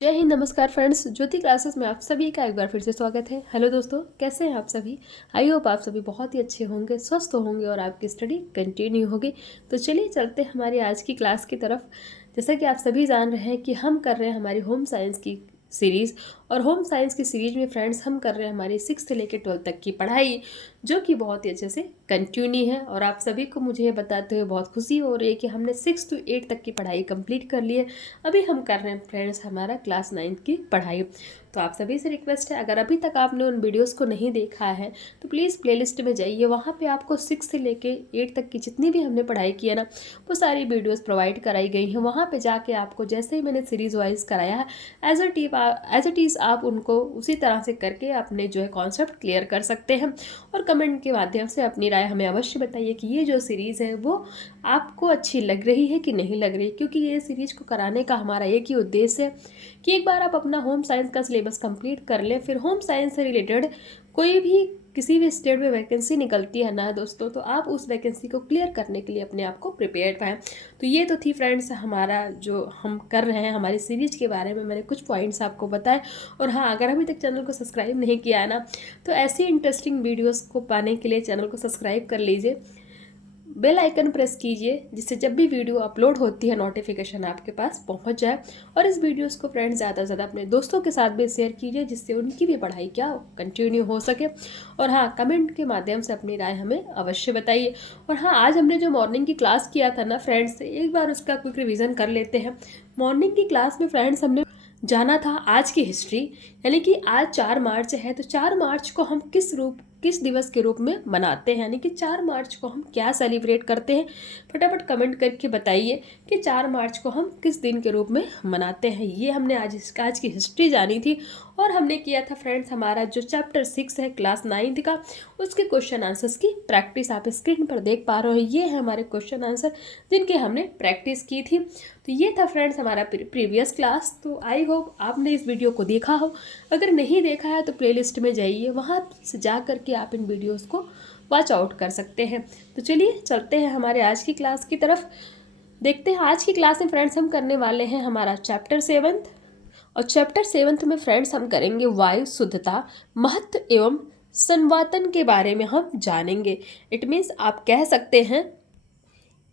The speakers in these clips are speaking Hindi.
जय हिंद, नमस्कार फ्रेंड्स। ज्योति क्लासेस में आप सभी का एक बार फिर से स्वागत है। हेलो दोस्तों, कैसे हैं आप सभी? आई होप आप सभी बहुत ही अच्छे होंगे, स्वस्थ होंगे और आपकी स्टडी कंटिन्यू होगी। तो चलिए चलते हैं हमारी आज की क्लास की तरफ। जैसा कि आप सभी जान रहे हैं कि हम कर रहे हैं हमारी होम साइंस की सीरीज़, और होम साइंस की सीरीज में फ्रेंड्स हम कर रहे हैं हमारी 6 से लेकर 12 तक की पढ़ाई, जो कि बहुत ही अच्छे से कंटिन्यू है। और आप सभी को मुझे ये बताते हुए बहुत खुशी हो रही है कि हमने 6 to 8 तक की पढ़ाई कंप्लीट कर ली है। अभी हम कर रहे हैं फ्रेंड्स हमारा क्लास 9 की पढ़ाई। तो आप सभी से रिक्वेस्ट है, अगर अभी तक आपने उन वीडियोस को नहीं देखा है तो प्लीज़ प्लेलिस्ट में जाइए। वहाँ पे आपको 6 से लेके 8 तक की जितनी भी हमने पढ़ाई की है ना, वो सारी वीडियोस प्रोवाइड कराई गई हैं। वहाँ पे जाके आपको जैसे ही मैंने सीरीज़ वाइज कराया है, एज इट इज़ आप उनको उसी तरह से करके अपने जो है कॉन्सेप्ट क्लियर कर सकते हैं। और कमेंट के माध्यम से अपनी राय हमें अवश्य बताइए कि ये जो सीरीज़ है वो आपको अच्छी लग रही है कि नहीं लग रही, क्योंकि ये सीरीज को कराने का हमारा एक ही उद्देश्य है कि एक बार आप अपना होम साइंस का सिलेबस कंप्लीट कर लें, फिर होम साइंस से रिलेटेड कोई भी किसी भी स्टेट में वैकेंसी निकलती है ना दोस्तों, तो आप उस वैकेंसी को क्लियर करने के लिए अपने आप को प्रिपेयर पाएँ। तो ये तो थी फ्रेंड्स हमारा जो हम कर रहे हैं हमारी सीरीज के बारे में मैंने कुछ पॉइंट्स आपको बताए। और हाँ, अगर अभी तक चैनल को सब्सक्राइब नहीं किया है ना, तो ऐसी इंटरेस्टिंग वीडियोस को पाने के लिए चैनल को सब्सक्राइब कर लीजिए, बेल आइकन प्रेस कीजिए, जिससे जब भी वीडियो अपलोड होती है नोटिफिकेशन आपके पास पहुंच जाए। और इस वीडियोस को फ्रेंड्स ज़्यादा से ज़्यादा अपने दोस्तों के साथ भी शेयर कीजिए, जिससे उनकी भी पढ़ाई क्या कंटिन्यू हो सके। और हाँ, कमेंट के माध्यम से अपनी राय हमें अवश्य बताइए। और हाँ, आज हमने जो मॉर्निंग की क्लास किया था ना फ्रेंड्स, एक बार उसका क्विक रिविज़न कर लेते हैं। मॉर्निंग की क्लास में फ्रेंड्स हमने जाना था आज की हिस्ट्री, यानी कि आज 4 मार्च है, तो 4 मार्च को हम किस दिवस के रूप में मनाते हैं, यानी कि 4 मार्च को हम क्या सेलिब्रेट करते हैं। फटाफट कमेंट करके बताइए कि 4 मार्च को हम किस दिन के रूप में मनाते हैं। ये हमने आज की हिस्ट्री जानी थी। और हमने किया था फ्रेंड्स हमारा जो चैप्टर 6 है क्लास 9 का, उसके क्वेश्चन आंसर्स की प्रैक्टिस आप स्क्रीन पर देख पा रहे हो। ये है हमारे क्वेश्चन आंसर जिनके हमने प्रैक्टिस की थी। तो ये था फ्रेंड्स हमारा प्रीवियस क्लास। तो आई होप आपने इस वीडियो को देखा हो। अगर नहीं देखा है तो प्लेलिस्ट में जाइए, वहाँ से जा करके आप इन वीडियोस को वॉच आउट कर सकते हैं। तो चलिए चलते हैं हमारे आज की क्लास की तरफ। देखते हैं आज की क्लास में फ्रेंड्स हम करने वाले हैं हमारा चैप्टर 7। और चैप्टर 7 में फ्रेंड्स हम करेंगे वायु शुद्धता, महत्व एवं संवातन के बारे में हम जानेंगे। इट मीन्स आप कह सकते हैं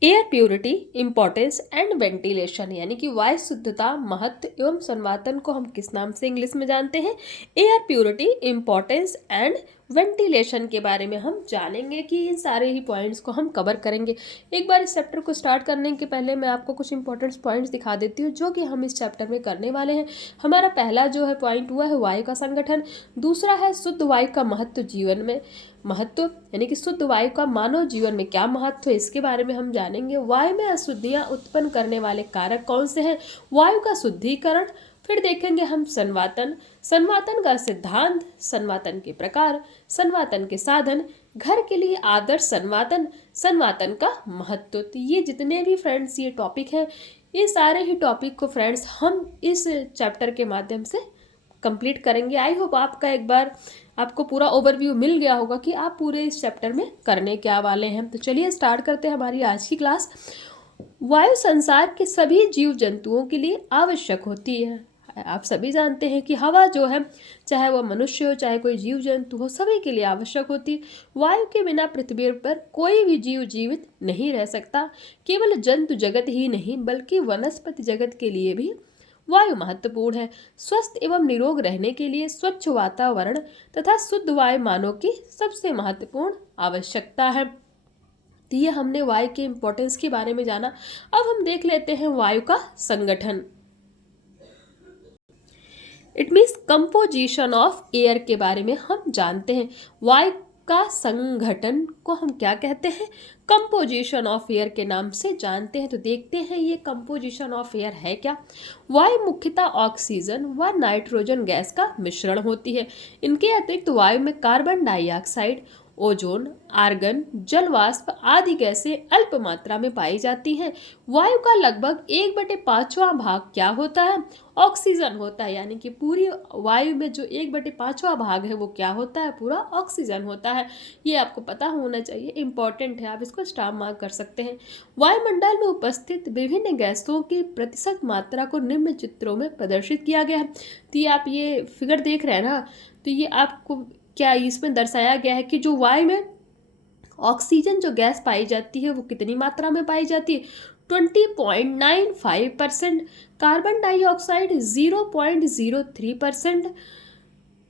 air purity, importance and ventilation, यानी कि वायु शुद्धता, महत्व एवं संवातन को हम किस नाम से इंग्लिश में जानते हैं? Air purity, importance and ventilation के बारे में हम जानेंगे कि इन सारे ही पॉइंट्स को हम कवर करेंगे। एक बार इस चैप्टर को स्टार्ट करने के पहले मैं आपको कुछ इंपॉर्टेंट पॉइंट्स दिखा देती हूँ जो कि हम इस चैप्टर में करने वाले हैं। हमारा पहला जो है पॉइंट हुआ है वायु का संगठन, दूसरा है शुद्ध वायु का महत्व जीवन में, महत्व यानी कि शुद्ध वायु का मानव जीवन में क्या महत्व है, इसके बारे में हम जानेंगे। वायु में अशुद्धियां उत्पन्न करने वाले कारक कौन से हैं, वायु का शुद्धिकरण, फिर देखेंगे हम संवातन, संवातन का सिद्धांत, संवातन के प्रकार, संवातन के साधन, घर के लिए आदर्श संवातन, संवातन का महत्व। तो ये जितने भी फ्रेंड्स ये टॉपिक हैं, ये सारे ही टॉपिक को फ्रेंड्स हम इस चैप्टर के माध्यम से कंप्लीट करेंगे। आई होप आपका एक बार आपको पूरा ओवरव्यू मिल गया होगा कि आप पूरे इस चैप्टर में करने क्या वाले हैं। तो चलिए स्टार्ट करते हैं हमारी आज की क्लास। वायु संसार के सभी जीव जंतुओं के लिए आवश्यक होती है। आप सभी जानते हैं कि हवा जो है, चाहे वह मनुष्य हो चाहे कोई जीव जंतु हो, सभी के लिए आवश्यक होती है। वायु के बिना पृथ्वी पर कोई भी जीव जीवित नहीं रह सकता। केवल जंतु जगत ही नहीं बल्कि वनस्पति जगत के लिए भी वायु महत्वपूर्ण है। स्वस्थ एवं निरोग रहने के लिए स्वच्छ वातावरण तथा शुद्ध वायु मानव की सबसे महत्वपूर्ण आवश्यकता है। तो ये हमने वायु के इम्पोर्टेंस के बारे में जाना। अब हम देख लेते हैं वायु का संगठन। It means composition of air के बारे में हम जानते हैं। वायु का संगठन को हम क्या कहते हैं? कंपोजिशन ऑफ एयर के नाम से जानते हैं। तो देखते हैं ये कंपोजिशन ऑफ एयर है क्या। वायु मुख्यतः ऑक्सीजन व नाइट्रोजन गैस का मिश्रण होती है। इनके अतिरिक्त वायु में कार्बन डाइऑक्साइड, ओजोन, आर्गन, जल वाष्प आदि गैसें अल्प मात्रा में पाई जाती हैं। वायु का लगभग 1/5वां भाग क्या होता है? ऑक्सीजन होता है। यानी कि पूरी वायु में जो 1/5वां भाग है वो क्या होता है? पूरा ऑक्सीजन होता है। ये आपको पता होना चाहिए, इंपॉर्टेंट है, आप इसको स्टार मार्क कर सकते हैं। वायुमंडल में उपस्थित विभिन्न गैसों की प्रतिशत मात्रा को निम्न चित्रों में प्रदर्शित किया गया है। तो ये आप ये फिगर देख रहे हैं ना, तो ये आपको क्या इसमें दर्शाया गया है कि जो वायु में ऑक्सीजन जो गैस पाई जाती है वो कितनी मात्रा में पाई जाती है? 20.95%, कार्बन डाइऑक्साइड 0.03%,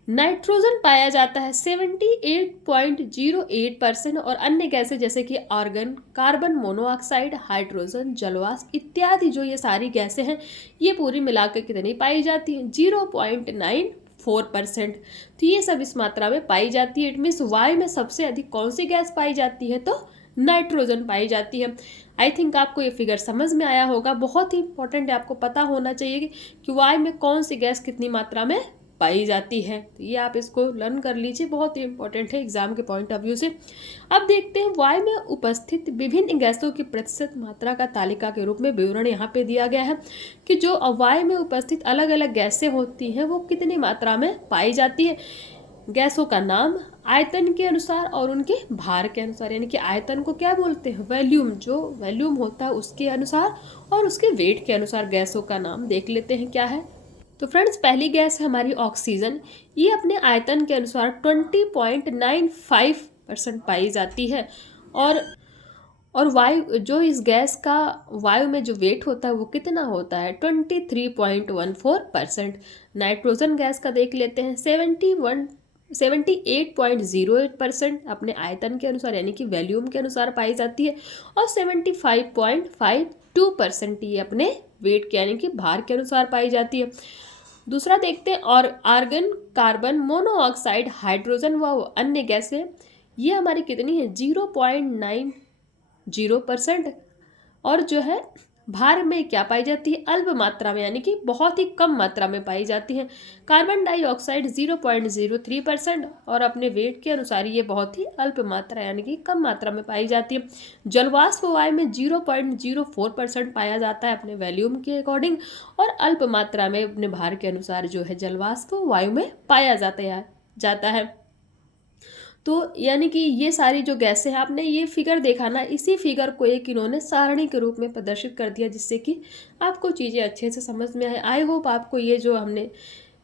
नाइट्रोजन पाया जाता है 78.08% और अन्य गैसें जैसे कि आर्गन, कार्बन मोनोऑक्साइड, हाइड्रोजन, जलवाष्प इत्यादि जो ये सारी गैसें हैं ये पूरी मिलाकर कितनी पाई जाती हैं? 0.94%। तो ये सब इस मात्रा में पाई जाती है। इट मीन्स वायु में सबसे अधिक कौन सी गैस पाई जाती है? तो नाइट्रोजन पाई जाती है। आई थिंक आपको ये फिगर समझ में आया होगा। बहुत ही इंपॉर्टेंट है, आपको पता होना चाहिए कि वायु में कौन सी गैस कितनी मात्रा में पाई जाती है। तो ये आप इसको लर्न कर लीजिए, बहुत ही इंपॉर्टेंट है एग्जाम के पॉइंट ऑफ व्यू से। अब देखते हैं वायु में उपस्थित विभिन्न गैसों की प्रतिशत मात्रा का तालिका के रूप में विवरण यहाँ पे दिया गया है कि जो वायु में उपस्थित अलग अलग गैसें होती हैं वो कितनी मात्रा में पाई जाती है। गैसों का नाम आयतन के अनुसार और उनके भार के अनुसार, यानी कि आयतन को क्या बोलते हैं? वॉल्यूम। जो वॉल्यूम होता है उसके अनुसार और उसके वेट के अनुसार गैसों का नाम देख लेते हैं क्या है। तो फ्रेंड्स, पहली गैस है हमारी ऑक्सीजन। ये अपने आयतन के अनुसार 20.95% पाई जाती है। और वायु जो इस गैस का वायु में जो वेट होता है वो कितना होता है? 23.14%। नाइट्रोजन गैस का देख लेते हैं 78.08% अपने आयतन के अनुसार यानी कि वॉल्यूम के अनुसार पाई जाती है। और 75.52% ये अपने वेट के यानी कि भार के अनुसार पाई जाती है। दूसरा देखते हैं, और आर्गन, कार्बन मोनोऑक्साइड, हाइड्रोजन व अन्य गैसें ये हमारी कितनी है? 0.90%। और जो है भार में क्या पाई जाती है? अल्प मात्रा में, यानी कि बहुत ही कम मात्रा में पाई जाती है। कार्बन डाइऑक्साइड 0.03% और अपने वेट के अनुसार ये बहुत ही अल्प मात्रा यानी कि कम मात्रा में पाई जाती है। जलवाष्प वायु में 0.04% पाया जाता है अपने वॉल्यूम के अकॉर्डिंग, और अल्प मात्रा में अपने भार के अनुसार जो है जलवाष्प वायु में पाया जाता है। तो यानी कि ये सारी जो गैसें हैं, आपने ये फिगर देखा ना, इसी फिगर को एक इन्होंने सारणी के रूप में प्रदर्शित कर दिया जिससे कि आपको चीज़ें अच्छे से समझ में आए। आई होप आपको ये जो हमने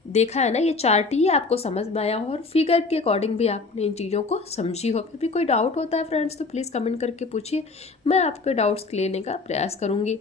देखा है ना, ये चार्ट ही आपको समझ में आया हो और फिगर के अकॉर्डिंग भी आपने इन चीज़ों को समझी हो। फिर भी कोई डाउट होता है फ्रेंड्स तो प्लीज़ कमेंट करके पूछिए, मैं आपके डाउट्स लेने का प्रयास करूँगी।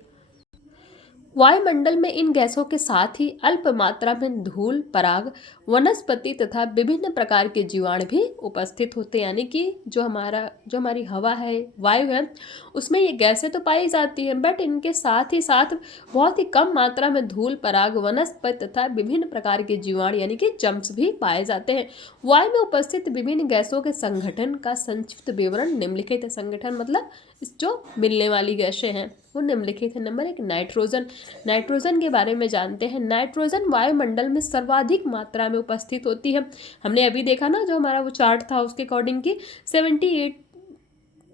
वायुमंडल में इन गैसों के साथ ही अल्प मात्रा में धूल, पराग, वनस्पति तथा विभिन्न प्रकार के जीवाणु भी उपस्थित होते हैं। यानी कि जो हमारी हवा है, वायु है, उसमें ये गैसें तो पाई जाती हैं, बट इनके साथ ही साथ बहुत ही कम मात्रा में धूल, पराग, वनस्पति तथा विभिन्न प्रकार के जीवाणु यानी कि जम्स भी पाए जाते हैं। वायु में उपस्थित विभिन्न गैसों के संगठन का संक्षिप्त विवरण निम्नलिखित है। संगठन मतलब जो मिलने वाली गैसें हैं वो निम्नलिखित है। Number 1, nitrogen. नाइट्रोजन के बारे में जानते हैं। नाइट्रोजन वायुमंडल में सर्वाधिक मात्रा में उपस्थित होती है। हमने अभी देखा ना, जो हमारा वो चार्ट था उसके अकॉर्डिंग की 78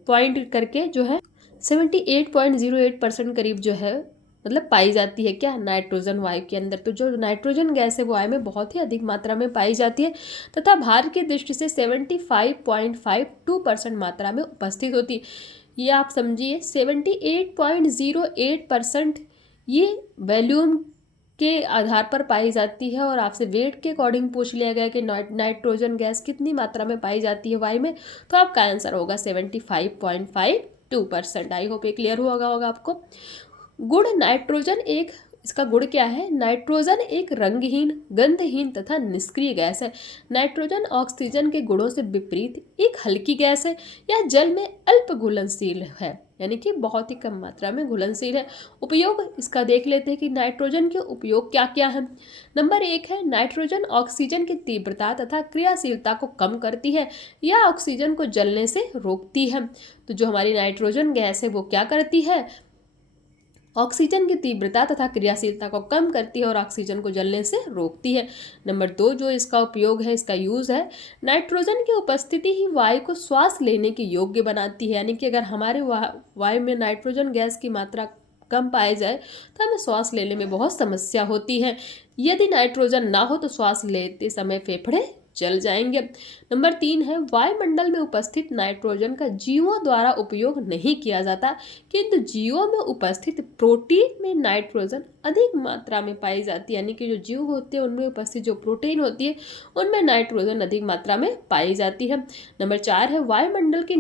पॉइंट करके जो है 78.08% करीब जो है मतलब पाई जाती है क्या? नाइट्रोजन वायु के अंदर। तो जो नाइट्रोजन गैस है वो वायु में बहुत ही अधिक मात्रा में पाई जाती है तथा भार की दृष्टि से 75.52% मात्रा में उपस्थित होती है। ये आप समझिए 78.08% ये वॉल्यूम के आधार पर पाई जाती है। और आपसे वेट के अकॉर्डिंग पूछ लिया गया कि नाइट्रोजन गैस कितनी मात्रा में पाई जाती है वायु में, तो आपका आंसर होगा 75.52%। आई होप ये क्लियर होगा आपको। गुण नाइट्रोजन इसका गुण क्या है? नाइट्रोजन एक रंगहीन, गंधहीन तथा निष्क्रिय गैस है। नाइट्रोजन ऑक्सीजन के गुणों से विपरीत एक हल्की गैस है। यह जल में अल्प घुलनशील है, यानी कि बहुत ही कम मात्रा में घुलनशील है। उपयोग इसका देख लेते हैं कि नाइट्रोजन के उपयोग क्या क्या है। नंबर 1 है, नाइट्रोजन ऑक्सीजन की तीव्रता तथा क्रियाशीलता को कम करती है। यह ऑक्सीजन को जलने से रोकती है। तो जो हमारी नाइट्रोजन गैस है वो क्या करती है? ऑक्सीजन की तीव्रता तथा क्रियाशीलता को कम करती है और ऑक्सीजन को जलने से रोकती है। नंबर 2 जो इसका उपयोग है, इसका यूज़ है, नाइट्रोजन की उपस्थिति ही वायु को श्वास लेने के योग्य बनाती है। यानी कि अगर हमारे वायु में नाइट्रोजन गैस की मात्रा कम पाई जाए तो हमें श्वास लेने में बहुत समस्या होती है। यदि नाइट्रोजन ना हो तो श्वास लेते समय फेफड़े जल जाएंगे। नंबर 3 है, वायुमंडल में उपस्थित नाइट्रोजन का जीवों द्वारा उपयोग नहीं किया जाता, किंतु जीवों में उपस्थित प्रोटीन में नाइट्रोजन अधिक मात्रा में पाई जाती है। यानी कि जो जीव होते हैं उनमें उपस्थित जो प्रोटीन होती है उनमें नाइट्रोजन अधिक मात्रा में पाई जाती है। नंबर 4 है, वायुमंडल की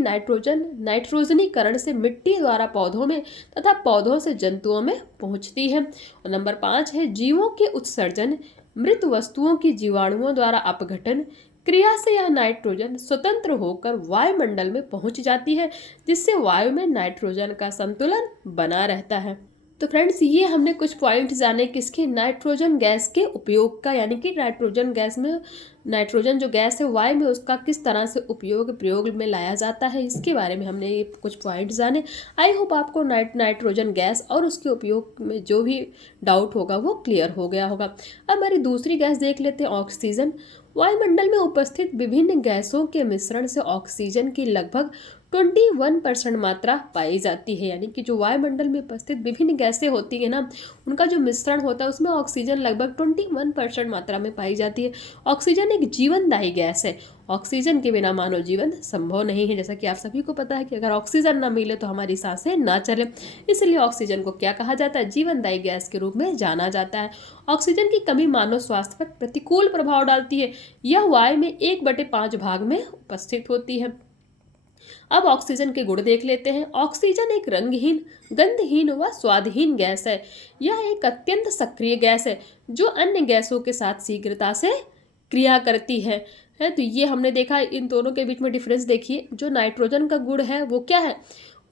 नाइट्रोजनीकरण से मिट्टी द्वारा पौधों में तथा पौधों से जंतुओं में पहुंचती है। और नंबर 5 है, जीवों के उत्सर्जन, मृत वस्तुओं की जीवाणुओं द्वारा अपघटन क्रिया से यह नाइट्रोजन स्वतंत्र होकर वायुमंडल में पहुंच जाती है, जिससे वायु में नाइट्रोजन का संतुलन बना रहता है। तो फ्रेंड्स, ये हमने कुछ पॉइंट जाने किसके, नाइट्रोजन गैस के उपयोग का। यानी कि नाइट्रोजन गैस में, नाइट्रोजन जो गैस है वायु में, उसका किस तरह से प्रयोग में लाया जाता है, इसके बारे में हमने ये कुछ पॉइंट जाने। आई होप आपको नाइट्रोजन गैस और उसके उपयोग में जो भी डाउट होगा वो क्लियर हो गया होगा। अब हमारी दूसरी गैस देख लेते हैं, ऑक्सीजन। वायुमंडल में उपस्थित विभिन्न गैसों के मिश्रण से ऑक्सीजन की लगभग 21% मात्रा पाई जाती है। यानी कि जो वायुमंडल में उपस्थित विभिन्न गैसें होती है ना, उनका जो मिश्रण होता है उसमें ऑक्सीजन लगभग 21% मात्रा में पाई जाती है। ऑक्सीजन एक जीवनदायी गैस है। ऑक्सीजन के बिना मानव जीवन संभव नहीं है। जैसा कि आप सभी को पता है कि अगर ऑक्सीजन ना मिले तो हमारी सांसें ना चले, इसलिए ऑक्सीजन को क्या कहा जाता है, जीवनदायी गैस के रूप में जाना जाता है। ऑक्सीजन की कमी मानव स्वास्थ्य पर प्रतिकूल प्रभाव डालती है। यह वायु में 1/5 भाग में उपस्थित होती है। अब ऑक्सीजन के गुण देख लेते हैं। ऑक्सीजन एक रंगहीन, गंधहीन व स्वादहीन गैस है। यह एक अत्यंत सक्रिय गैस है जो अन्य गैसों के साथ शीघ्रता से क्रिया करती है। तो ये हमने देखा, इन दोनों के बीच में डिफरेंस देखिए। जो नाइट्रोजन का गुण है वो क्या है,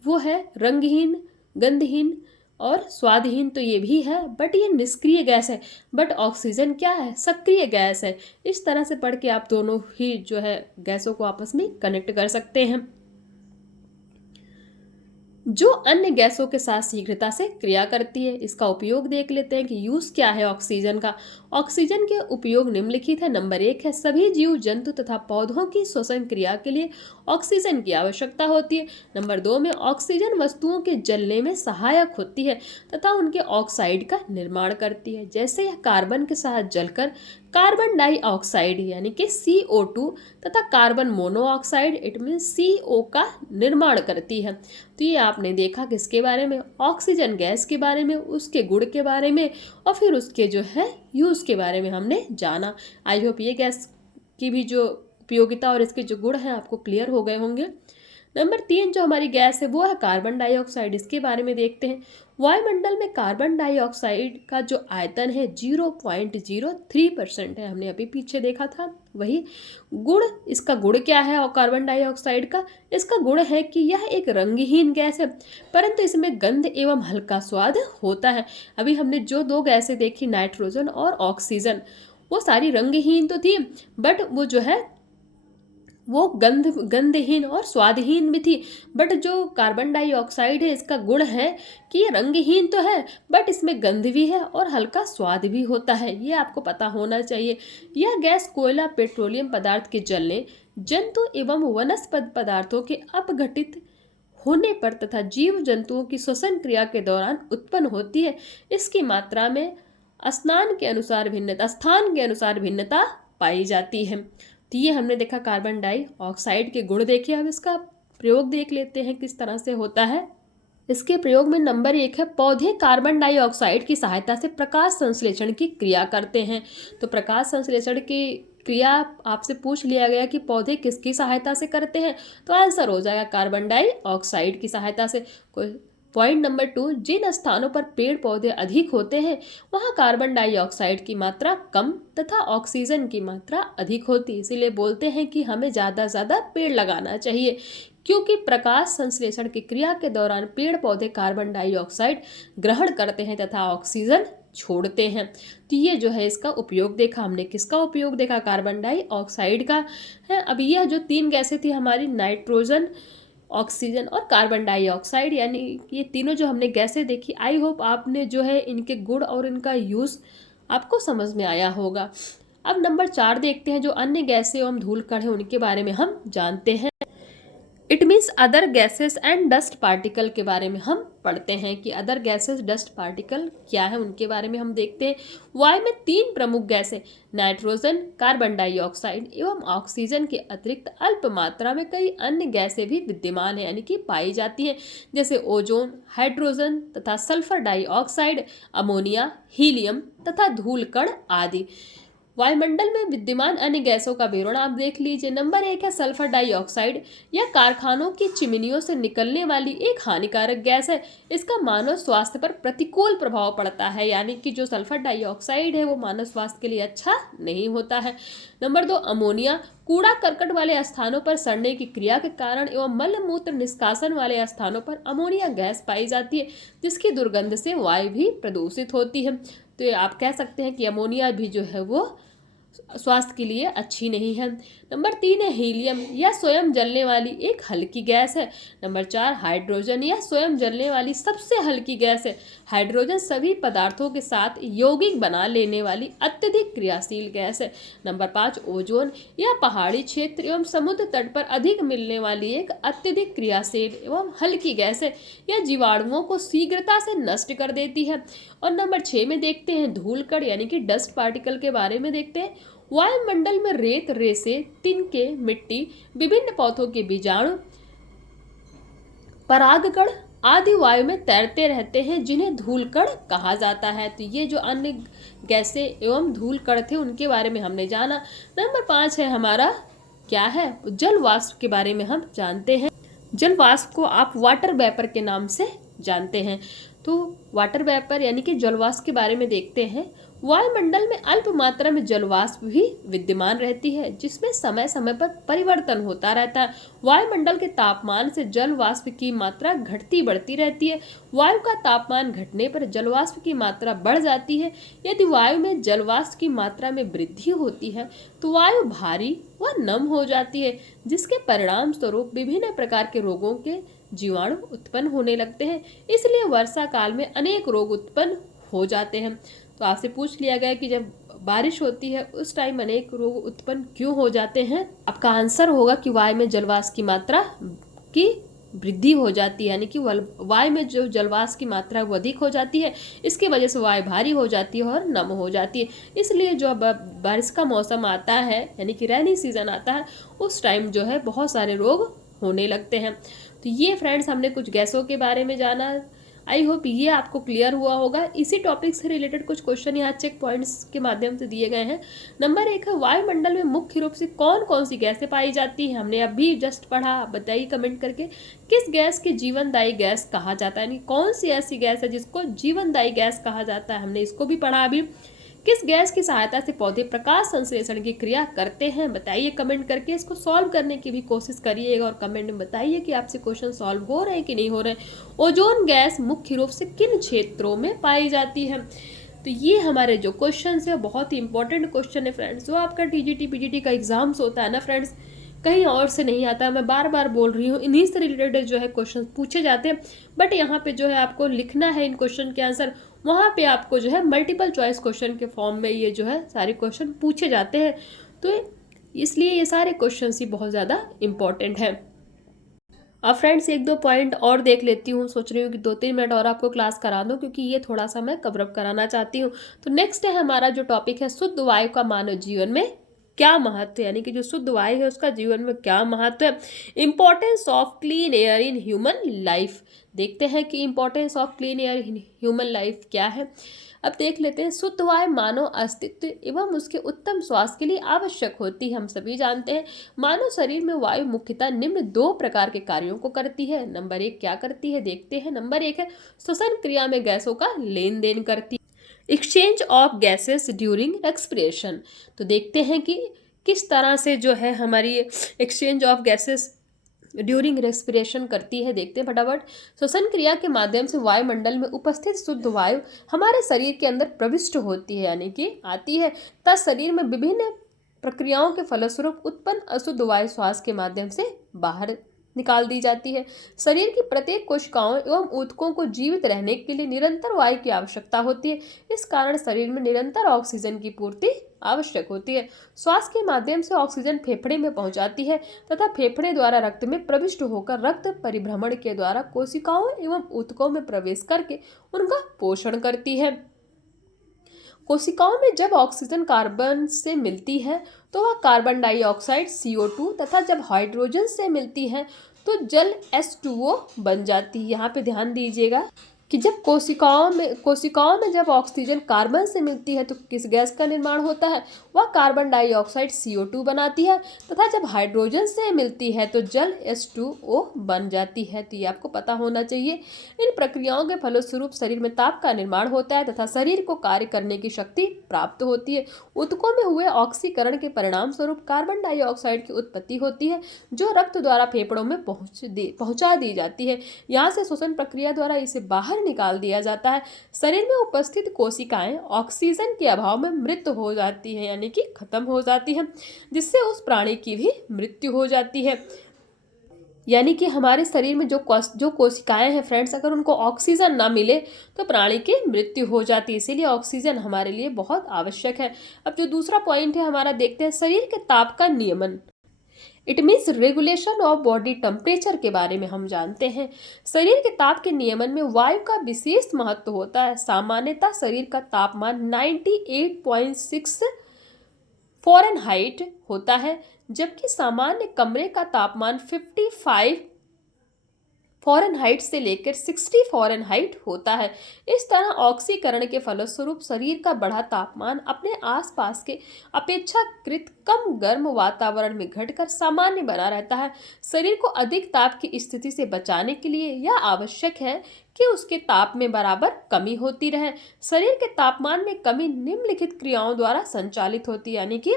वो है रंगहीन, गंधहीन और स्वादहीन, तो ये भी है, बट ये निष्क्रिय गैस है। बट ऑक्सीजन क्या है, सक्रिय गैस है। इस तरह से पढ़ के आप दोनों ही जो है गैसों को आपस में कनेक्ट कर सकते हैं। जो अन्य गैसों के साथ शीघ्रता से क्रिया करती है। इसका उपयोग देख लेते हैं कि यूज़ क्या है ऑक्सीजन का। ऑक्सीजन के उपयोग निम्नलिखित है। नंबर 1 है, सभी जीव जंतु तथा पौधों की श्वसन क्रिया के लिए ऑक्सीजन की आवश्यकता होती है। नंबर 2 में ऑक्सीजन वस्तुओं के जलने में सहायक होती है तथा उनके ऑक्साइड का निर्माण करती है। जैसे यह कार्बन के साथ जलकर कार्बन डाइऑक्साइड यानी कि CO2 तथा carbon monoxide it mean CO का निर्माण करती है। तो ये आपने देखा किसके बारे में, ऑक्सीजन गैस के बारे में, उसके गुण के बारे में और फिर उसके जो है यूज़ के बारे में हमने जाना। आई होप ये गैस की भी जो उपयोगिता और इसके जो गुण हैं आपको क्लियर हो गए होंगे। नंबर 3 जो हमारी गैस है वो है कार्बन डाइऑक्साइड। इसके बारे में देखते हैं। वायुमंडल में कार्बन डाइऑक्साइड का जो आयतन है 0.03% है। हमने अभी पीछे देखा था वही गुण। इसका गुण क्या है और कार्बन डाइऑक्साइड का, इसका गुण है कि यह एक रंगहीन गैस है, परंतु इसमें गंध एवं हल्का स्वाद होता है। अभी हमने जो 2 गैसें देखी, नाइट्रोजन और ऑक्सीजन, वो सारी रंगहीन तो थी, बट वो जो है वो गंधहीन और स्वादहीन भी थी। बट जो कार्बन डाइऑक्साइड है इसका गुण है कि ये रंगहीन तो है बट इसमें गंध भी है और हल्का स्वाद भी होता है। ये आपको पता होना चाहिए। यह गैस कोयला, पेट्रोलियम पदार्थ के जलने, जंतु एवं वनस्पति पदार्थों के अपघटित होने पर तथा जीव जंतुओं की श्वसन क्रिया के दौरान उत्पन्न होती है। इसकी मात्रा में स्थान के अनुसार भिन्नता पाई जाती है। तो ये हमने देखा कार्बन डाइऑक्साइड के गुण देखे। अब इसका प्रयोग देख लेते हैं किस तरह से होता है। इसके प्रयोग में नंबर 1 है, पौधे कार्बन डाइऑक्साइड की सहायता से प्रकाश संश्लेषण की क्रिया करते हैं। तो प्रकाश संश्लेषण की क्रिया आपसे पूछ लिया गया कि पौधे किसकी सहायता से करते हैं, तो आंसर हो जाएगा कार्बन डाइऑक्साइड की सहायता से। पॉइंट नंबर 2, जिन स्थानों पर पेड़ पौधे अधिक होते हैं वहाँ कार्बन डाइऑक्साइड की मात्रा कम तथा ऑक्सीजन की मात्रा अधिक होती है। इसीलिए बोलते हैं कि हमें ज़्यादा से ज़्यादा पेड़ लगाना चाहिए, क्योंकि प्रकाश संश्लेषण की क्रिया के दौरान पेड़ पौधे कार्बन डाइऑक्साइड ग्रहण करते हैं तथा ऑक्सीजन छोड़ते हैं। तो ये जो है इसका उपयोग देखा हमने। किसका उपयोग देखा, कार्बन डाइऑक्साइड का है। अब यह जो 3 गैसें थी हमारी, नाइट्रोजन, ऑक्सीजन और कार्बन डाइऑक्साइड, यानी ये तीनों जो हमने गैसें देखी, आई होप आपने जो है इनके गुण और इनका यूज़ आपको समझ में आया होगा। अब नंबर 4 देखते हैं, जो अन्य गैसें एवं धूल कण हैं उनके बारे में हम जानते हैं। It means other gases and dust particle के बारे में हम पढ़ते हैं कि अदर गैसेस डस्ट पार्टिकल क्या है, उनके बारे में हम देखते हैं। वायु में 3 प्रमुख गैसें नाइट्रोजन, कार्बन डाइऑक्साइड एवं ऑक्सीजन के अतिरिक्त अल्प मात्रा में कई अन्य गैसें भी विद्यमान है, यानी कि पाई जाती हैं, जैसे ओजोन, हाइड्रोजन तथा सल्फर डाइऑक्साइड, अमोनिया, हीलियम तथा धूल कण आदि। वायुमंडल में विद्यमान अन्य गैसों का विवरण आप देख लीजिए। नंबर 1 है सल्फर डाइऑक्साइड। यह कारखानों की चिमनियों से निकलने वाली एक हानिकारक गैस है। इसका मानव स्वास्थ्य पर प्रतिकूल प्रभाव पड़ता है, यानी कि जो सल्फर डाइऑक्साइड है वो मानव स्वास्थ्य के लिए अच्छा नहीं होता है। Number 2 ammonia. कूड़ा करकट वाले स्थानों पर सड़ने की क्रिया के कारण एवं मल मूत्र निष्कासन वाले स्थानों पर अमोनिया गैस पाई जाती है, जिसकी दुर्गंध से वायु भी प्रदूषित होती है। तो आप कह सकते हैं कि अमोनिया भी जो है वो स्वास्थ्य के लिए अच्छी नहीं है। नंबर 3 है हीलियम। यह स्वयं जलने वाली एक हल्की गैस है। Number 4 hydrogen. यह स्वयं जलने वाली सबसे हल्की गैस है। हाइड्रोजन सभी पदार्थों के साथ यौगिक बना लेने वाली अत्यधिक क्रियाशील गैस है। Number 5 ozone. यह पहाड़ी क्षेत्र एवं समुद्र तट पर अधिक मिलने वाली एक अत्यधिक क्रियाशील एवं हल्की गैस है। यह जीवाणुओं को शीघ्रता से नष्ट कर देती है। और नंबर 6 में देखते हैं धूल कण यानी कि डस्ट पार्टिकल के बारे में देखते हैं। वायुमंडल में रेत, रेसे, तिनके, मिट्टी, विभिन्न पौधों के बीजाणु, परागकण आदि वायु में तैरते रहते हैं, जिन्हें धूल कण कहा जाता है। तो ये जो अन्य गैसें एवं धूल कण थे उनके बारे में हमने जाना। नंबर 5 है हमारा क्या है, जल वाष्प के बारे में हम जानते हैं। जल वाष्प को आप वाटर वेपर के नाम से जानते हैं। तो वाटर वेपर यानी कि जलवाष्प के बारे में देखते हैं। वायुमंडल में अल्प मात्रा में जलवाष्प भी विद्यमान रहती है, जिसमें समय समय पर परिवर्तन होता रहता है। वायुमंडल के तापमान से जलवाष्प की मात्रा घटती बढ़ती रहती है। वायु का तापमान घटने पर जलवाष्प की मात्रा बढ़ जाती है। यदि वायु में जलवाष्प की मात्रा में वृद्धि होती है तो वायु भारी व नम हो जाती है, जिसके परिणाम स्वरूप विभिन्न प्रकार के रोगों के जीवाणु उत्पन्न होने लगते हैं। इसलिए वर्षा काल में अनेक रोग उत्पन्न हो जाते हैं। तो आपसे पूछ लिया गया कि जब बारिश होती है उस टाइम अनेक रोग उत्पन्न क्यों हो जाते हैं। आपका आंसर होगा कि वायु में जलवाष्प की मात्रा की वृद्धि हो जाती है, यानी कि वायु में जो जलवाष्प की मात्रा है वो अधिक हो जाती है। इसकी वजह से वायु भारी हो जाती है और नम हो जाती है। इसलिए जो बारिश का मौसम आता है यानी कि रेनी सीजन आता है उस टाइम जो है बहुत सारे रोग होने लगते हैं। तो ये फ्रेंड्स हमने कुछ गैसों के बारे में जाना। आई होप ये आपको क्लियर हुआ होगा। इसी टॉपिक से रिलेटेड कुछ क्वेश्चन यहाँ चेक पॉइंट्स के माध्यम से दिए गए हैं। नंबर 1 है वायुमंडल में मुख्य रूप से कौन कौन सी गैसें पाई जाती हैं। हमने अभी जस्ट पढ़ा, बताइए कमेंट करके किस गैस के जीवनदायी गैस कहा जाता है, यानी कौन सी ऐसी गैस है जिसको जीवनदायी गैस कहा जाता है। हमने इसको भी पढ़ा अभी। किस गैस की सहायता से पौधे प्रकाश संश्लेषण की क्रिया करते हैं, बताइए कमेंट करके। इसको सॉल्व करने की भी कोशिश करिएगा और कमेंट में बताइए कि आपसे क्वेश्चन सॉल्व हो रहे हैं कि नहीं हो रहे। ओजोन गैस मुख्य रूप से किन क्षेत्रों में पाई जाती है। तो ये हमारे जो क्वेश्चन है बहुत ही इंपॉर्टेंट क्वेश्चन है फ्रेंड्स। जो आपका टीजीटी पीजीटी का एग्जाम्स होता है ना फ्रेंड्स, कहीं और से नहीं आता। मैं बार बार बोल रही हूँ, इन्हीं से रिलेटेड जो है क्वेश्चन पूछे जाते हैं। बट यहाँ पे जो है आपको लिखना है इन क्वेश्चन के आंसर, वहाँ पे आपको जो है मल्टीपल चॉइस क्वेश्चन के फॉर्म में ये जो है सारे क्वेश्चन पूछे जाते हैं। तो इसलिए ये सारे क्वेश्चन ही बहुत ज़्यादा इम्पॉर्टेंट है। अब फ्रेंड्स 1-2 पॉइंट और देख लेती हूँ। सोच रही हूँ कि 2-3 मिनट और आपको क्लास करा दूँ, क्योंकि ये थोड़ा सा मैं कवरअप कराना चाहती हूँ। तो नेक्स्ट है हमारा जो टॉपिक है, शुद्ध वायु का मानव जीवन में क्या महत्व है, यानी कि जो शुद्ध वायु है उसका जीवन में क्या महत्व है। Importance of clean air in human life. देखते हैं कि importance of clean air in human life क्या है। अब देख लेते हैं। शुद्ध वायु मानव अस्तित्व एवं उसके उत्तम स्वास्थ्य के लिए आवश्यक होती है। हम सभी जानते हैं मानव शरीर में वायु मुख्यतः निम्न 2 प्रकार के कार्यों को करती है। नंबर 1 क्या करती है देखते हैं। नंबर 1 है श्वसन क्रिया में गैसों का लेन देन करती है। Exchange of gases during respiration. तो देखते हैं कि किस तरह से जो है हमारी exchange of gases during respiration करती है। देखते हैं फटाफट। श्वसन क्रिया के माध्यम से वायुमंडल में उपस्थित शुद्ध वायु हमारे शरीर के अंदर प्रविष्ट होती है, यानी कि आती है। तब शरीर में विभिन्न प्रक्रियाओं के फलस्वरूप उत्पन्न अशुद्ध वायु श्वास के माध्यम से बाहर निकाल दी जाती है। शरीर की प्रत्येक कोशिकाओं एवं ऊतकों को जीवित रहने के लिए निरंतर वायु की आवश्यकता होती है। इस कारण शरीर में निरंतर ऑक्सीजन की पूर्ति आवश्यक होती है। श्वास के माध्यम से ऑक्सीजन फेफड़े में पहुंचाती है तथा फेफड़े द्वारा रक्त में प्रविष्ट होकर रक्त परिभ्रमण के द्वारा कोशिकाओं एवं ऊतकों में प्रवेश करके उनका पोषण करती है। कोशिकाओं में जब ऑक्सीजन कार्बन से मिलती है तो वह कार्बन डाइऑक्साइड CO2 तथा जब हाइड्रोजन से मिलती है तो जल H2O बन जाती है। यहाँ पे ध्यान दीजिएगा कि जब कोशिकाओं में जब ऑक्सीजन कार्बन से मिलती है तो किस गैस का निर्माण होता है, वह कार्बन डाइऑक्साइड CO2 बनाती है तथा जब हाइड्रोजन से मिलती है तो जल H2O बन जाती है। तो ये आपको पता होना चाहिए। इन प्रक्रियाओं के फलस्वरूप शरीर में ताप का निर्माण होता है तथा शरीर को कार्य करने की शक्ति प्राप्त होती है। ऊतकों में हुए ऑक्सीकरण के परिणाम स्वरूप कार्बन डाइऑक्साइड की उत्पत्ति होती है जो रक्त द्वारा फेफड़ों में पहुंचा दी जाती है। यहाँ से श्वसन प्रक्रिया द्वारा इसे बाहर निकाल दिया जाता है। शरीर में उपस्थित कोशिकाएं ऑक्सीजन के अभाव में मृत हो जाती है, यानी कि खत्म हो जाती है, जिससे उस प्राणी की भी मृत्यु हो जाती है। यानी कि हमारे शरीर में जो कोशिकाएं हैं फ्रेंड्स, अगर उनको ऑक्सीजन ना मिले तो प्राणी की मृत्यु हो जाती है। इसीलिए ऑक्सीजन हमारे लिए बहुत आवश्यक है। अब जो दूसरा पॉइंट है हमारा, देखते हैं शरीर के ताप का नियमन। It means regulation of body temperature के बारे में हम जानते हैं। शरीर के ताप के नियमन में वायु का विशेष महत्व होता है। सामान्यतः शरीर का तापमान 98.6 फ़ारेनहाइट होता है, जबकि सामान्य कमरे का तापमान 55 फ़ारेनहाइट से लेकर 60 फ़ारेनहाइट होता है। इस तरह ऑक्सीकरण के फलस्वरूप शरीर का बढ़ा तापमान अपने आसपास के अपेक्षाकृत कम गर्म वातावरण में घटकर सामान्य बना रहता है। शरीर को अधिक ताप की स्थिति से बचाने के लिए यह आवश्यक है कि उसके ताप में बराबर कमी होती रहे। शरीर के तापमान में कमी निम्नलिखित क्रियाओं द्वारा संचालित होती है, यानी कि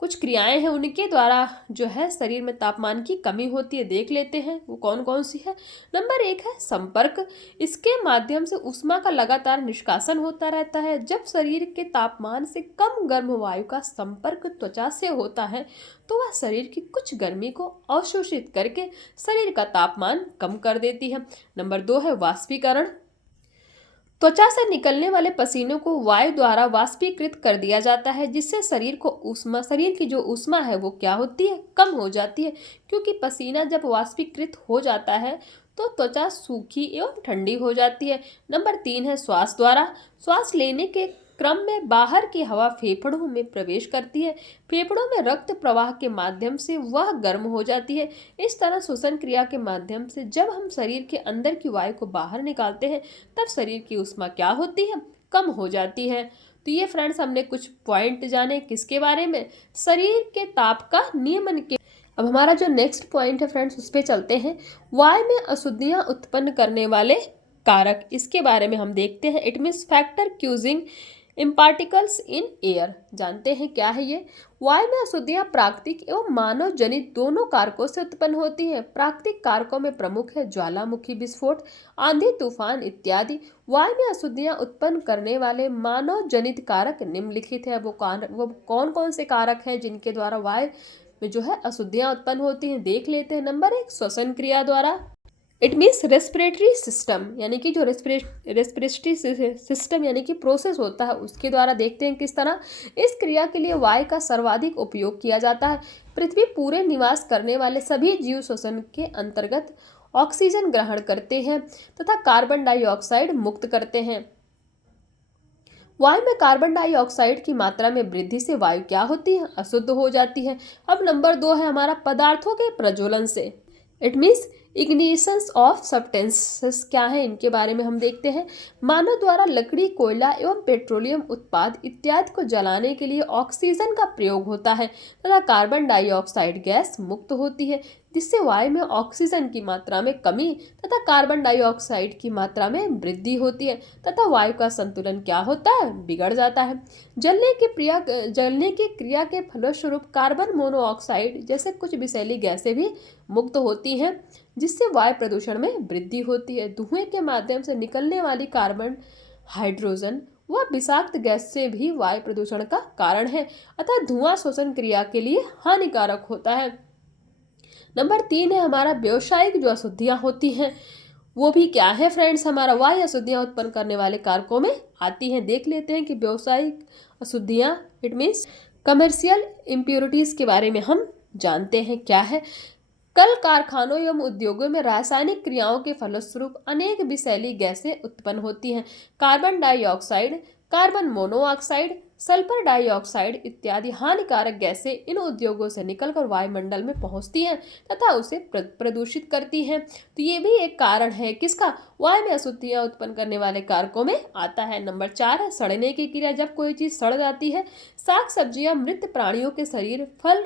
कुछ क्रियाएं हैं उनके द्वारा जो है शरीर में तापमान की कमी होती है। देख लेते हैं वो कौन कौन सी है। नंबर 1 है संपर्क। इसके माध्यम से ऊष्मा का लगातार निष्कासन होता रहता है। जब शरीर के तापमान से कम गर्म वायु का संपर्क त्वचा से होता है तो वह शरीर की कुछ गर्मी को अवशोषित करके शरीर का तापमान कम कर देती है। नंबर 2 है वाष्पीकरण। त्वचा से निकलने वाले पसीने को वायु द्वारा वाष्पीकृत कर दिया जाता है, जिससे शरीर की जो ऊष्मा है वो क्या होती है, कम हो जाती है। क्योंकि पसीना जब वाष्पीकृत हो जाता है तो त्वचा सूखी एवं ठंडी हो जाती है। नंबर 3 है श्वास द्वारा। श्वास लेने के क्रम में बाहर की हवा फेफड़ों में प्रवेश करती है। फेफड़ों में रक्त प्रवाह के माध्यम से वह गर्म हो जाती है। इस तरह श्वसन क्रिया के माध्यम से जब हम शरीर के अंदर की वायु को बाहर निकालते हैं तब शरीर की ऊष्मा क्या होती है, कम हो जाती है। तो ये फ्रेंड्स हमने कुछ पॉइंट जाने किसके बारे में, शरीर के ताप का नियमन के। अब हमारा जो नेक्स्ट पॉइंट है फ्रेंड्स उस पर चलते हैं। वायु में अशुद्धियां उत्पन्न करने वाले कारक, इसके बारे में हम देखते हैं। It means factor causing impure particles in air. जानते हैं क्या है ये। वायु में अशुद्धियां प्राकृतिक एवं मानव जनित दोनों कारकों से उत्पन्न होती हैं। प्राकृतिक कारकों में प्रमुख है ज्वालामुखी विस्फोट, आंधी तूफान इत्यादि। वायु में अशुद्धियां उत्पन्न करने वाले मानव जनित कारक निम्नलिखित है। वो कौन कौन से कारक हैं जिनके द्वारा वायु में जो है अशुद्धियां उत्पन्न होती हैं, देख लेते हैं। नंबर 1 श्वसन क्रिया द्वारा। इट मीन्स रेस्पिरेटरी सिस्टम, यानी कि जो रेस्पिरेटरी सिस्टम यानी कि प्रोसेस होता है उसके द्वारा। देखते हैं किस तरह। इस क्रिया के लिए वायु का सर्वाधिक उपयोग किया जाता है। पृथ्वी पूरे निवास करने वाले सभी जीव श्वसन के अंतर्गत ऑक्सीजन ग्रहण करते हैं तथा कार्बन डाइऑक्साइड मुक्त करते हैं। वायु में कार्बन डाइऑक्साइड की मात्रा में वृद्धि से वायु क्या होती है, अशुद्ध हो जाती है। अब नंबर 2 है हमारा पदार्थों के प्रज्वलन से। It means ignitions of substances. क्या है इनके बारे में हम देखते हैं। मानव द्वारा लकड़ी, कोयला एवं पेट्रोलियम उत्पाद इत्यादि को जलाने के लिए ऑक्सीजन का प्रयोग होता है तथा कार्बन डाइऑक्साइड गैस मुक्त होती है, जिससे वायु में ऑक्सीजन की मात्रा में कमी तथा कार्बन डाइऑक्साइड की मात्रा में वृद्धि होती है तथा वायु का संतुलन क्या होता है, बिगड़ जाता है। जलने की क्रिया के फलस्वरूप कार्बन मोनोऑक्साइड जैसे कुछ विषैली गैसें भी मुक्त होती हैं, जिससे वायु प्रदूषण में वृद्धि होती है। धुएं के माध्यम से निकलने वाली कार्बन, हाइड्रोजन व विषाक्त गैस से भी वायु प्रदूषण का कारण है, अतः धुआं श्वसन क्रिया के लिए हानिकारक होता है। नंबर 3 है हमारा व्यावसायिक जो अशुद्धियाँ होती हैं, वो भी क्या है फ्रेंड्स, हमारा वायु अशुद्धियाँ उत्पन्न करने वाले कारकों में आती हैं। देख लेते हैं कि व्यावसायिक अशुद्धियाँ इट मीन्स कमर्शियल इम्प्योरिटीज़ के बारे में हम जानते हैं क्या है। कल कारखानों एवं उद्योगों में रासायनिक क्रियाओं के फलस्वरूप अनेक विषैली गैसें उत्पन्न होती हैं। Carbon dioxide, carbon monoxide, sulphur dioxide इत्यादि हानिकारक गैसें इन उद्योगों से निकलकर वायुमंडल में पहुंचती हैं तथा उसे प्रदूषित करती हैं। तो ये भी एक कारण है किसका, वायु में अशुद्धियां उत्पन्न करने वाले कारकों में आता है। नंबर 4 है सड़ने की क्रिया। जब कोई चीज़ सड़ जाती है, साग सब्जियां, मृत प्राणियों के शरीर, फल,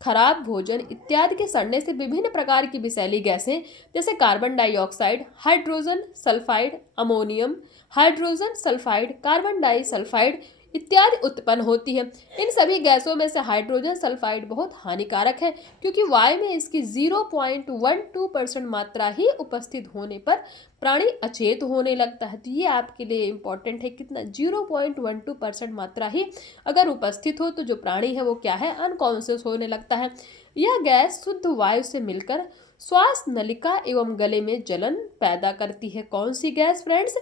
खराब भोजन इत्यादि के सड़ने से विभिन्न प्रकार की विषैली गैसें जैसे carbon dioxide, hydrogen sulphide, ammonium hydrogen sulphide, carbon disulphide इत्यादि उत्पन्न होती है। इन सभी गैसों में से हाइड्रोजन सल्फाइड बहुत हानिकारक है क्योंकि वायु में इसकी 0.12% मात्रा ही उपस्थित होने पर प्राणी अचेत होने लगता है। तो ये आपके लिए इम्पॉर्टेंट है, कितना 0.12% मात्रा ही अगर उपस्थित हो तो जो प्राणी है वो क्या है, अनकॉन्शियस होने लगता है। यह गैस शुद्ध वायु से मिलकर श्वास नलिका एवं गले में जलन पैदा करती है। कौन सी गैस फ्रेंड्स,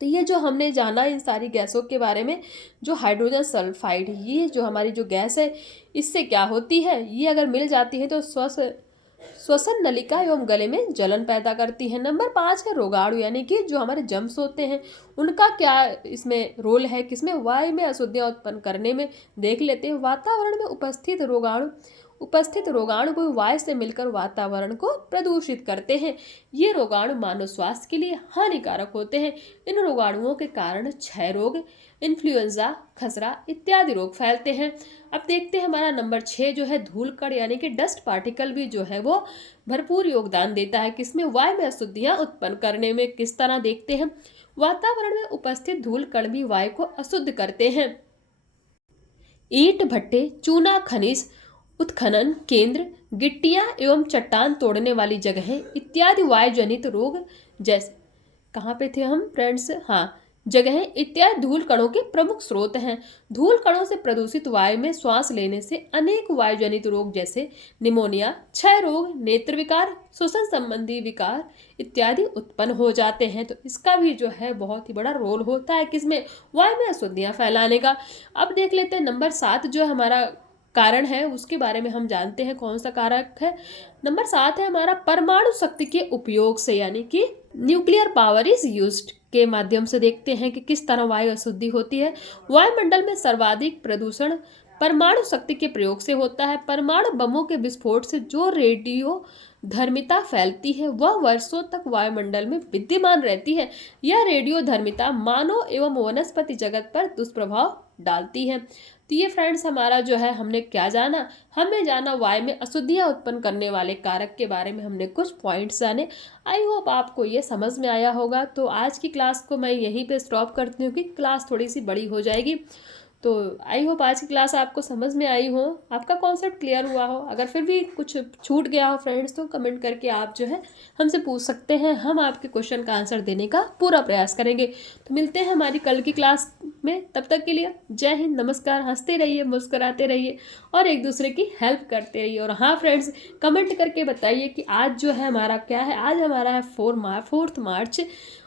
तो ये जो हमने जाना इन सारी गैसों के बारे में, जो हाइड्रोजन सल्फाइड, ये जो हमारी जो गैस है इससे क्या होती है, ये अगर मिल जाती है तो श्वसन नलिका एवं गले में जलन पैदा करती है। नंबर 5 है रोगाणु, यानी कि जो हमारे जम्स होते हैं उनका क्या इसमें रोल है, किसमें, वायु में अशुद्धियाँ उत्पन्न करने में। देख लेते हैं, वातावरण में उपस्थित रोगाणु को वायु से मिलकर वातावरण को प्रदूषित करते हैं। ये रोगाणु मानव स्वास्थ्य के लिए हानिकारक होते हैं। इन रोगाणुओं के कारण क्षय रोग, इन्फ्लुएंजा, खसरा इत्यादि रोग फैलते हैं। अब देखते हैं हमारा नंबर 6 जो है धूल कण यानी कि डस्ट पार्टिकल भी जो है वो भरपूर योगदान देता है किसमें, वायु में अशुद्धियाँ उत्पन्न करने में। किस तरह देखते हैं, वातावरण में उपस्थित धूल कण भी वायु को अशुद्ध करते हैं। ईंट भट्टे, चूना खनिज उत्खनन केंद्र, गिट्टियां एवं चट्टान तोड़ने वाली जगहें इत्यादि वायु जनित रोग जैसे, कहाँ पे थे हम फ्रेंड्स, हाँ, जगहें इत्यादि धूल कणों के प्रमुख स्रोत हैं। धूल कणों से प्रदूषित वायु में श्वास लेने से अनेक वायु जनित रोग जैसे निमोनिया, क्षय रोग, नेत्र विकार, श्वसन संबंधी विकार इत्यादि उत्पन्न हो जाते हैं। तो इसका भी जो है बहुत ही बड़ा रोल होता है किसमें, वायु में अशुद्धियाँ फैलाने का। अब देख लेते हैं नंबर 7 जो हमारा कारण है उसके बारे में हम जानते हैं कौन सा कारक है। नंबर 7 है हमारा परमाणु शक्ति के उपयोग से, यानी कि न्यूक्लियर पावर इज यूज्ड के माध्यम से देखते हैं कि किस तरह वायु अशुद्धि होती है। वायुमंडल में सर्वाधिक प्रदूषण परमाणु शक्ति के प्रयोग से होता है। परमाणु बमों के विस्फोट से जो रेडियो धर्मिता फैलती है वह वर्षों तक वायुमंडल में विद्यमान रहती है। यह रेडियो धर्मिता मानव एवं वनस्पति जगत पर दुष्प्रभाव डालती है। तो ये फ्रेंड्स हमारा जो है हमने क्या जाना, हमने जाना वायु में अशुद्धियाँ उत्पन्न करने वाले कारक के बारे में हमने कुछ पॉइंट्स जाने। आई होप आपको ये समझ में आया होगा। तो आज की क्लास को मैं यहीं पे स्टॉप करती हूँ कि क्लास थोड़ी सी बड़ी हो जाएगी। तो आई होप आज की क्लास आपको समझ में आई हो, आपका कॉन्सेप्ट क्लियर हुआ हो। अगर फिर भी कुछ छूट गया हो फ्रेंड्स तो कमेंट करके आप जो है हमसे पूछ सकते हैं, हम आपके क्वेश्चन का आंसर देने का पूरा प्रयास करेंगे। तो मिलते हैं हमारी कल की क्लास में, तब तक के लिए जय हिंद, नमस्कार। हंसते रहिए, मुस्कुराते रहिए और एक दूसरे की हेल्प करते रहिए। और हाँ फ्रेंड्स, कमेंट करके बताइए कि आज जो है हमारा क्या है, आज हमारा है 4 मार्च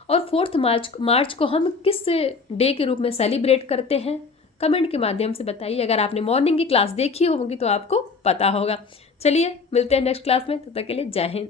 और 4 मार्च को हम किस डे के रूप में सेलिब्रेट करते हैं, कमेंट के माध्यम से बताइए। अगर आपने मॉर्निंग की क्लास देखी होगी तो आपको पता होगा। चलिए मिलते हैं नेक्स्ट क्लास में, तब तक के लिए जय हिंद।